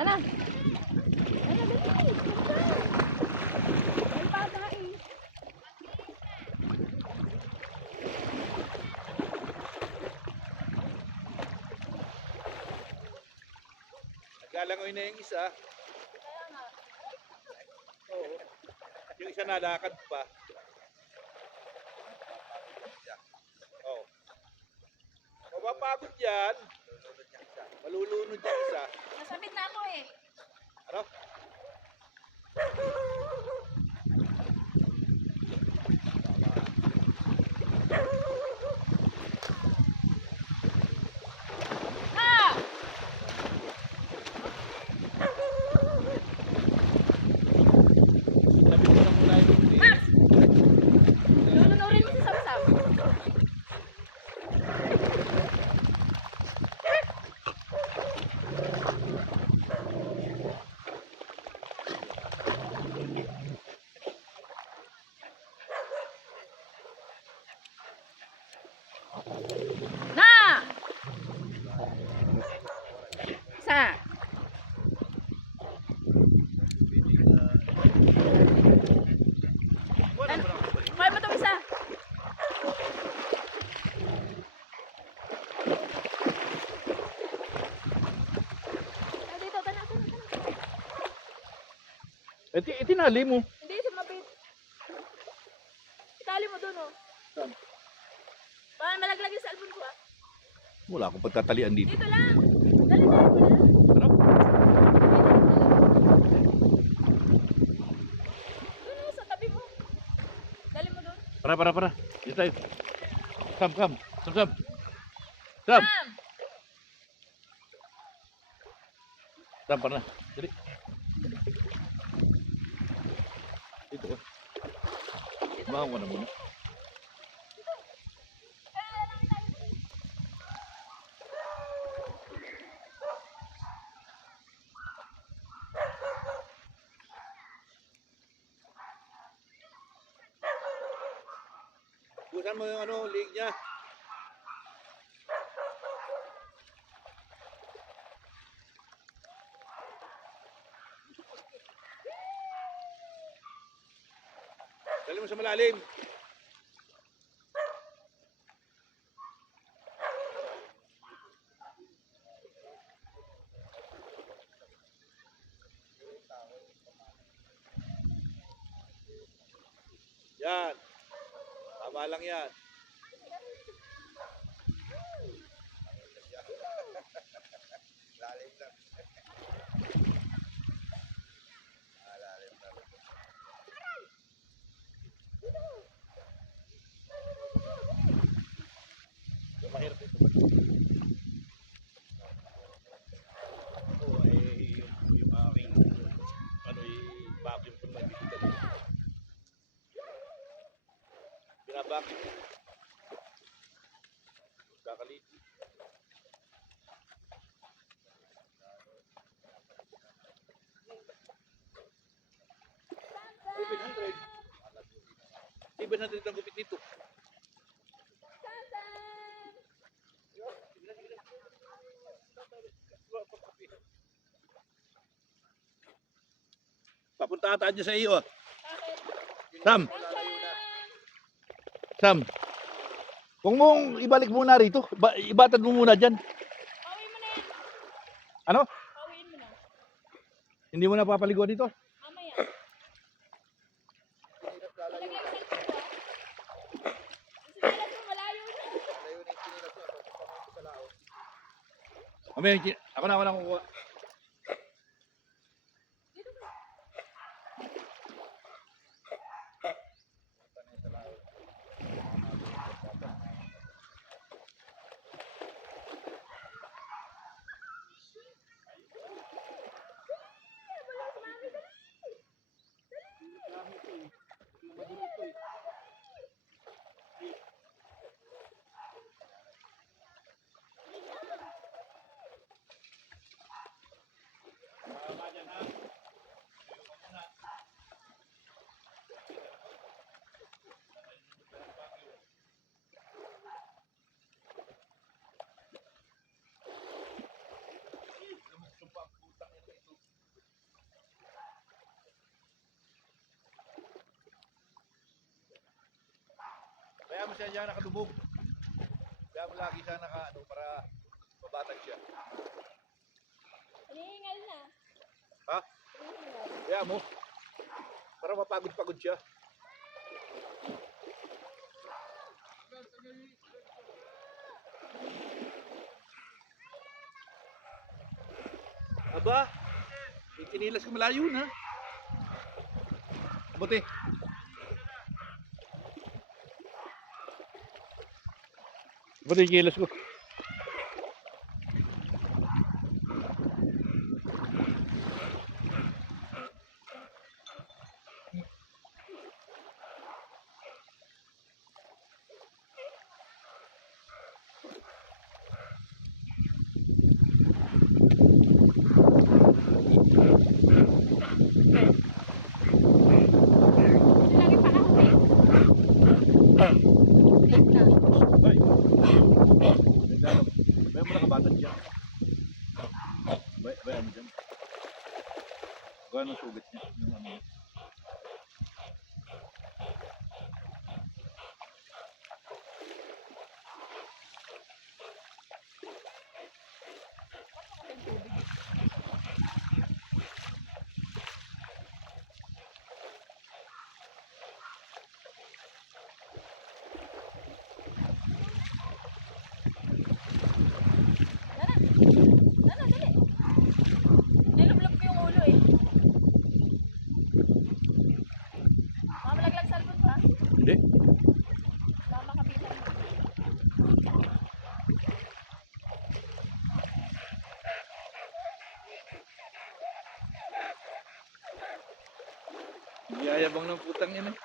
Tara. Tara, dali. Ay, bata eh. Naglalangoy na yung isa. Oo. Yung isa nalakad pa. Oo. Mapapagod yan. Malulunod yung isa. Nasabit na ako eh. Ano? Ah! Sabi ko na muna yung Max! Lulunurin mo si Sam-Sam. Na! Isa. Kaya mo itong isa. Dito, tanak. Itinali mo. Hindi, sumabit. Itali mo doon, oh. Saan? Baka malaglag yung cellphone ko, ah. Wala akong pagtatalian dito. Dito lang. Dali mo na. Ano? Doon, oh, sa tabi mo. Dali mo doon. Para. Dito tayo. Sam. Sam. Sam! Sam, para na. Dali. Dito. Bawa na muna. Busan mo yung leg niya. Dali mo sa malalim. Yan. Tama lang yan. Lalim lang. Lalim lang. Mahirap ito. Oo, yung aking vacuum ko na bibigyan. Binabacuum. Kakaliti. 700 ang gupit nito. Papunta ata dyan sa iyo. Ah. Sam, kung mong ibalik muna rito, ibatad mo muna dyan. Pauwiin mo na yan. Ano? Pauwiin mo na. Hindi mo na papaliguan dito? Mamaya. Malaglag yung cellphone ko, ah. Yung sinilas mo, malayo na. Ako na kukuha. Dito ka. niya nakalubog. Kaya mo lagi siya para mabatag siya. Hinihingal na. Ha? Hinihingal. Kaya mo. Para mapagod-pagod siya. Aba, ikinilas ko malayo na. Buti. Buti ikinilas ko. Lagi pa ako eh. Wait na. Ay. Nagdalo. Bay mo nakabatag siya. Bay ano dyan. Gawa ng sugat niya. Yung ano. Dala, dali. Nilublog ko yung ulo eh. Mamalaglag sa albon pa. Hindi. Mama kapitan mo. Yayabang ng putang yan eh.